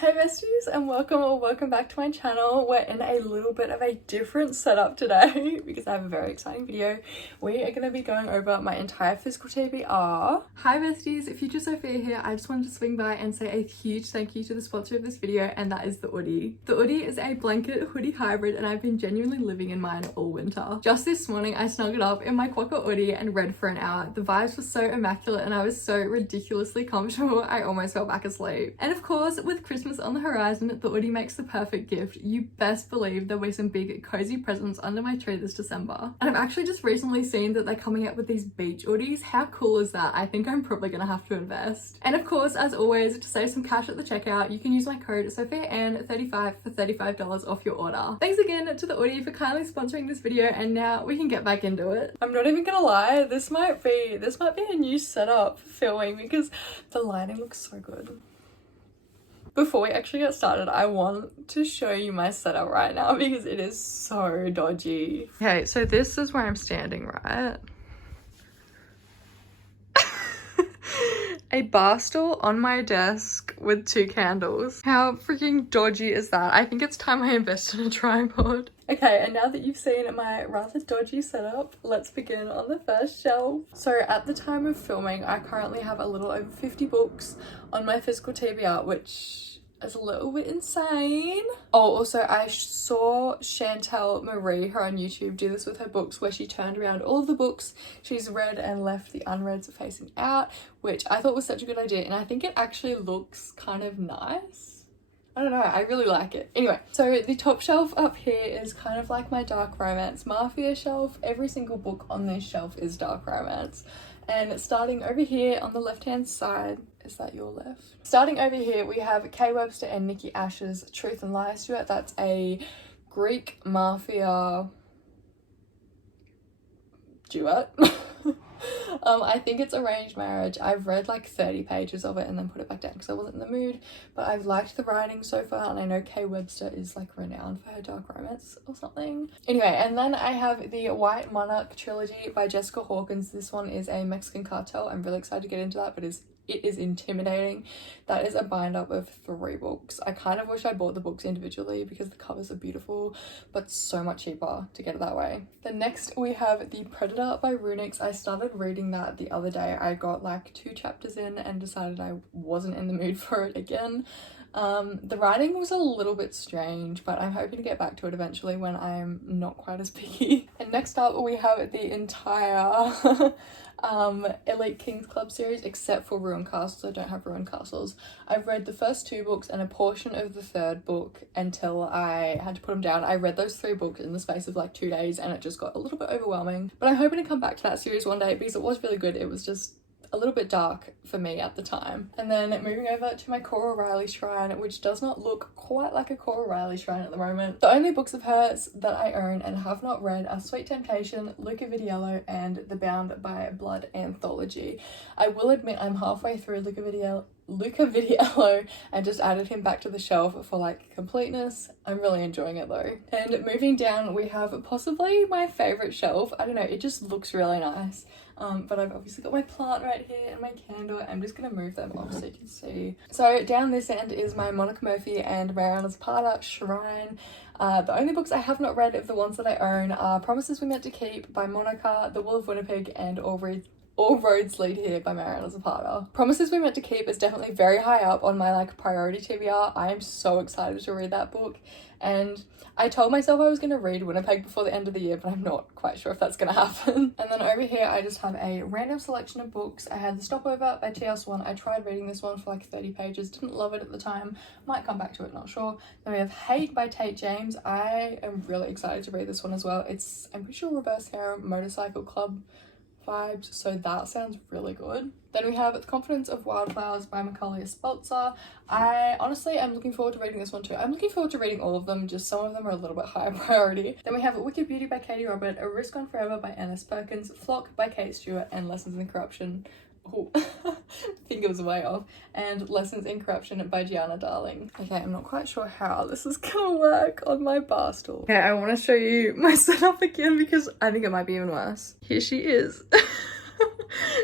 Hey besties, and welcome back to my channel. We're in a little bit of a different setup today because I have a very exciting video. We are going to be going over my entire physical TBR. Hi besties, if you're just Sophia here, I just wanted to swing by and say a huge thank you to the sponsor of this video, and that is the Oodie. The Oodie is a blanket hoodie hybrid and I've been genuinely living in mine all winter. Just this morning I snuggled up in my quokka Oodie and read for an hour. The vibes were so immaculate and I was so ridiculously comfortable I almost fell back asleep. And of course, with Christmas on the horizon, the Oodie makes the perfect gift. You best believe there'll be some big cozy presents under my tree this December. And I've actually just recently seen that they're coming out with these beach Oodies. How cool is that? I think I'm probably gonna have to invest. And of course, as always, to save some cash at the checkout, you can use my code SophiaAnn35 for $35 off your order. Thanks again to the Oodie for kindly sponsoring this video, and now we can get back into it. I'm not even gonna lie, this might be a new setup for filming because the lighting looks so good. Before we actually get started, I want to show you my setup right now because it is so dodgy. Okay, so this is where I'm standing, right? A bar stool on my desk with 2 candles. How freaking dodgy is that? I think it's time I invest in a tripod. Okay, and now that you've seen my rather dodgy setup, let's begin on the first shelf. So at the time of filming, I currently have a little over 50 books on my physical TBR, which is a little bit insane. Oh, also I saw Chantel Marie, her on YouTube, do this with her books where she turned around all of the books she's read and left the unreads facing out, which I thought was such a good idea, and I think it actually looks kind of nice. I don't know, I really like it. Anyway, so the top shelf up here is kind of like my dark romance mafia shelf. Every single book on this shelf is dark romance. And starting over here on the left hand side, is that your left? Starting over here, we have Kay Webster and Nikki Ash's Truth and Lies duet. That's a Greek mafia duet. I think it's arranged marriage. I've read like 30 pages of it and then put it back down because I wasn't in the mood, but I've liked the writing so far, and I know Kay Webster is like renowned for her dark romance or something. Anyway, and then I have the White Monarch trilogy by Jessica Hawkins. This one is a Mexican cartel. I'm really excited to get into that, but it is intimidating. That is a bind up of 3 books. I kind of wish I bought the books individually because the covers are beautiful, but so much cheaper to get it that way. Then next we have The Predator by Runix. I started reading that the other day. I got like 2 chapters in and decided I wasn't in the mood for it again. The writing was a little bit strange, but I'm hoping to get back to it eventually when I'm not quite as picky. And next up we have the entire Elite Kings Club series except for Ruined Castles. I don't have Ruined Castles. I've read the first 2 books and a portion of the 3rd book until I had to put them down. I read those 3 books in the space of like 2 days and it just got a little bit overwhelming, but I'm hoping to come back to that series one day because it was really good. It was just a little bit dark for me at the time. And then moving over to my Cora Riley shrine, which does not look quite like a Cora Riley shrine at the moment. The only books of hers that I own and have not read are Sweet Temptation, Luca Vidiello, and the Bound by Blood anthology. I will admit I'm halfway through Luca Vidiello and just added him back to the shelf for like completeness. I'm really enjoying it though. And moving down, we have possibly my favorite shelf. I don't know, it just looks really nice. But I've obviously got my plant right here and my candle. I'm just gonna move them off so you can see. So down this end is my Monica Murphy and Mariana Zapata shrine. The only books I have not read of the ones that I own are Promises We Meant to Keep by Monica, The Wool of Winnipeg, and All Roads Lead Here by Mariana Zapata. Promises We Meant to Keep is definitely very high up on my like priority TBR. I am so excited to read that book, and I told myself I was going to read Winnipeg before the end of the year, but I'm not quite sure if that's going to happen. And then over here I just have a random selection of books. I had The Stopover by T.S. Swan. I tried reading this one for like 30 pages, didn't love it at the time, might come back to it, not sure. Then we have Hate by Tate James. I am really excited to read this one as well. It's, I'm pretty sure, Reverse Harem Motorcycle Club vibes, so that sounds really good. Then we have The Confidence of Wildflowers by Macaulay Spolzer. I honestly am looking forward to reading this one too. I'm looking forward to reading all of them, just some of them are a little bit higher priority. Then we have Wicked Beauty by Katie Robert, A Risk on Forever by Annis Perkins, Flock by Kate Stewart, and Lessons in Corruption. Oh, fingers way off. And Lessons in Corruption by Gianna Darling. Okay, I'm not quite sure how this is gonna work on my bar stool. Okay, I want to show you my setup again because I think it might be even worse. Here she is.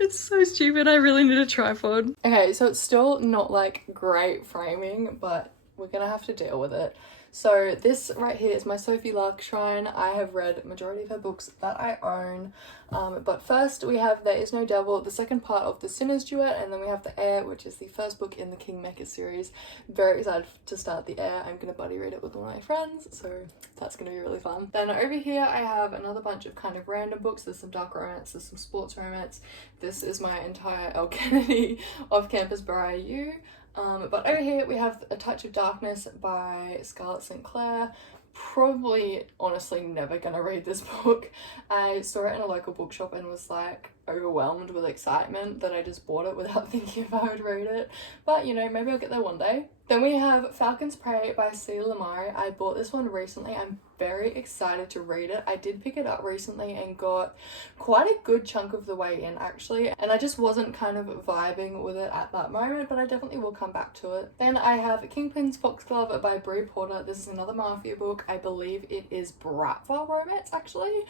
It's so stupid. I really need a tripod. Okay, so it's still not like great framing, but we're gonna have to deal with it. So this right here is my Sophie Lark shrine. I have read majority of her books that I own. But first we have There Is No Devil, the second part of the Sinner's Duet, and then we have The Heir, which is the first book in the Kingmaker series. Very excited to start The Heir. I'm gonna buddy read it with one of my friends, so that's gonna be really fun. Then over here I have another bunch of kind of random books. There's some dark romance, there's some sports romance. This is my entire El Kennedy of Campus Bariu. But over here we have A Touch of Darkness by Scarlett St. Clair. Probably honestly never gonna read this book. I saw it in a local bookshop and was like overwhelmed with excitement that I just bought it without thinking if I would read it, but you know, maybe I'll get there one day. Then we have Falcon's Prey by C. Lamari. I bought this one recently. I'm very excited to read it. I did pick it up recently and got quite a good chunk of the way in actually, and I just wasn't kind of vibing with it at that moment, but I definitely will come back to it. Then I have Kingpin's Foxglove by Brie Porter. This is another mafia book. I believe it is Bratva romance actually.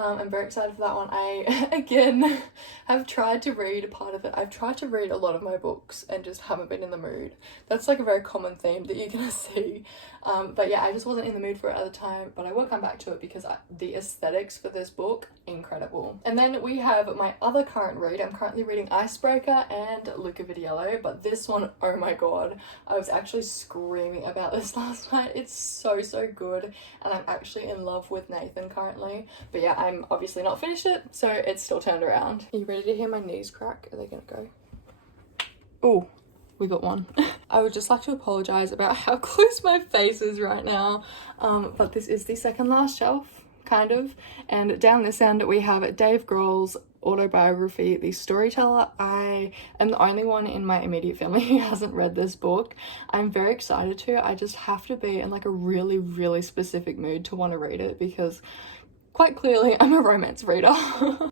I'm very excited for that one. I, again, have tried to read a part of it. I've tried to read a lot of my books and just haven't been in the mood. That's like a very common theme that you're gonna see. But yeah, I just wasn't in the mood for it at the time, but I will come back to it because the aesthetics for this book, incredible. And then we have my other current read. I'm currently reading Icebreaker and Luca Vidiello, but this one, oh my god, I was actually screaming about this last night. It's so, so good, and I'm actually in love with Nathan currently. But yeah, I'm obviously not finished it, so it's still turned around. Are you ready to hear my knees crack? Are they gonna go? Oh, we got one. I would just like to apologize about how close my face is right now, but this is the second last shelf, kind of, and down this end we have Dave Grohl's autobiography, The Storyteller. I am the only one in my immediate family who hasn't read this book. I'm very excited to. I just have to be in like a really, really specific mood to want to read it because quite clearly I'm a romance reader.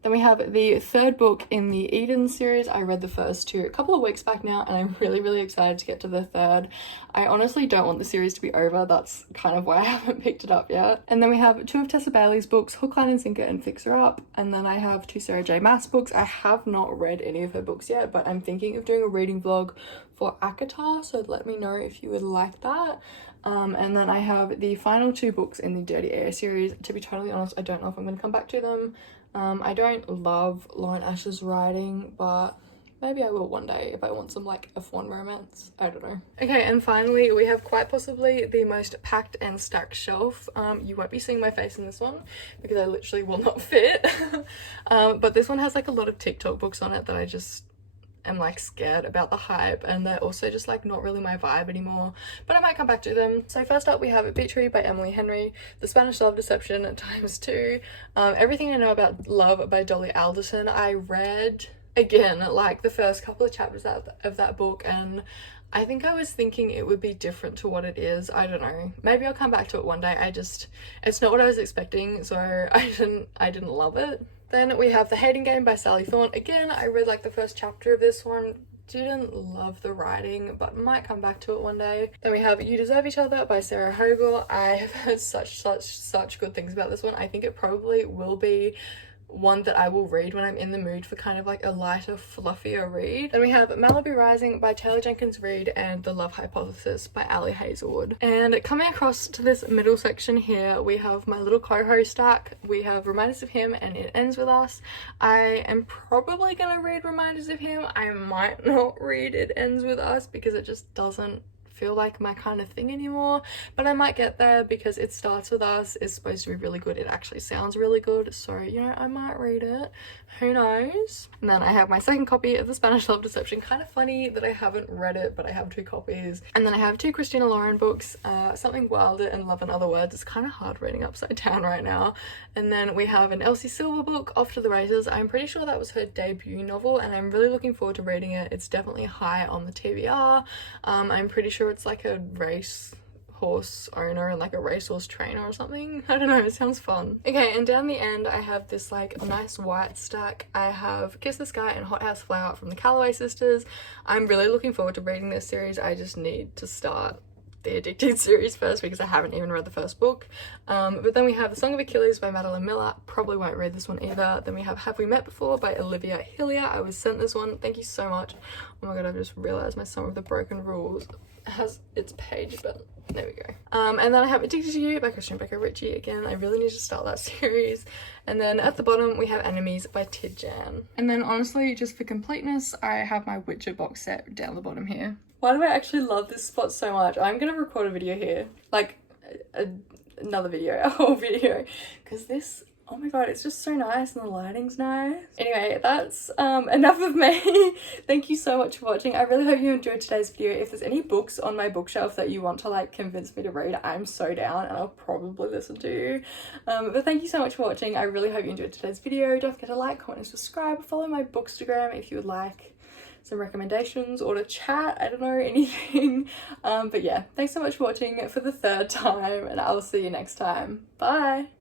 Then we have the third book in the Eden series. I read the first two a couple of weeks back now, and I'm really, really excited to get to the third. I honestly don't want the series to be over. That's kind of why I haven't picked it up yet. And then we have two of Tessa Bailey's books, Hook, Line and Sinker and Fix Her Up. And then I have two Sarah J Maas books. I have not read any of her books yet, but I'm thinking of doing a reading vlog for Akatar, so let me know if you would like that. And then I have the final two books in the Dirty Air series. To be totally honest, I don't know if I'm going to come back to them. I don't love Lauren Ash's writing, but maybe I will one day if I want some like F1 romance. I don't know. Okay, and finally we have quite possibly the most packed and stacked shelf. You won't be seeing my face in this one because I literally will not fit. But this one has like a lot of TikTok books on it that I just am like scared about the hype, and they're also just like not really my vibe anymore, but I might come back to them. So first up we have Beach Read by Emily Henry, The Spanish Love Deception ×2, Everything I Know About Love by Dolly Alderton. I read again like the first couple of chapters of that book, and I think I was thinking it would be different to what it is. I don't know, maybe I'll come back to it one day. It's not what I was expecting, so I didn't love it. Then we have The Hating Game by Sally Thorne. Again, I read like the first chapter of this one, didn't love the writing, but might come back to it one day. Then we have You Deserve Each Other by Sarah Hogel. I have heard such good things about this one. I think it probably will be one that I will read when I'm in the mood for kind of like a lighter, fluffier read. Then we have Malibu Rising by Taylor Jenkins Reid and The Love Hypothesis by Ali Hazelwood. And coming across to this middle section here, we have my little coho stack. We have Reminders of Him and It Ends With Us. I am probably gonna read Reminders of Him. I might not read It Ends With Us because it just doesn't feel like my kind of thing anymore, but I might get there because It Starts With Us is supposed to be really good. It actually sounds really good, so you know, I might read it, who knows. And then I have my second copy of The Spanish Love Deception. Kind of funny that I haven't read it, but I have two copies. And then I have two Christina Lauren books, Something Wilder and Love in Other Words. It's kind of hard reading upside down right now. And then we have an Elsie Silver book, Off to the Races. I'm pretty sure that was her debut novel, and I'm really looking forward to reading it. It's definitely high on the TBR. I'm pretty sure it's like a race horse owner and like a racehorse trainer or something. I don't know, it sounds fun. Okay, and down the end I have this like nice white stack. I have Kiss the Sky and Hot House Flower from the Calloway sisters. I'm really looking forward to reading this series. I just need to start the Addicted series first because I haven't even read the first book. But then we have The Song of Achilles by Madeline Miller. Probably won't read this one either. Then we have We Met Before by Olivia Hillier. I was sent this one. Thank you so much. Oh my god, I've just realised my Song of the Broken Rules has its page, but there we go. And then I have Addicted to You by Christian Becker Ritchie. Again, I really need to start that series. And then at the bottom we have Enemies by Tidjan. And then honestly, just for completeness, I have my Witcher box set down the bottom here. Why do I actually love this spot so much? I'm gonna record a video here, like another video, a whole video, because this, oh my god, it's just so nice and the lighting's nice. Anyway, that's enough of me. Thank you so much for watching. I really hope you enjoyed today's video. If there's any books on my bookshelf that you want to like convince me to read, I'm so down and I'll probably listen to you. But thank you so much for watching. I really hope you enjoyed today's video. Don't forget to like, comment and subscribe. Follow my Bookstagram if you would like some recommendations or to chat, I don't know, anything. But yeah, thanks so much for watching for the third time and I'll see you next time. Bye!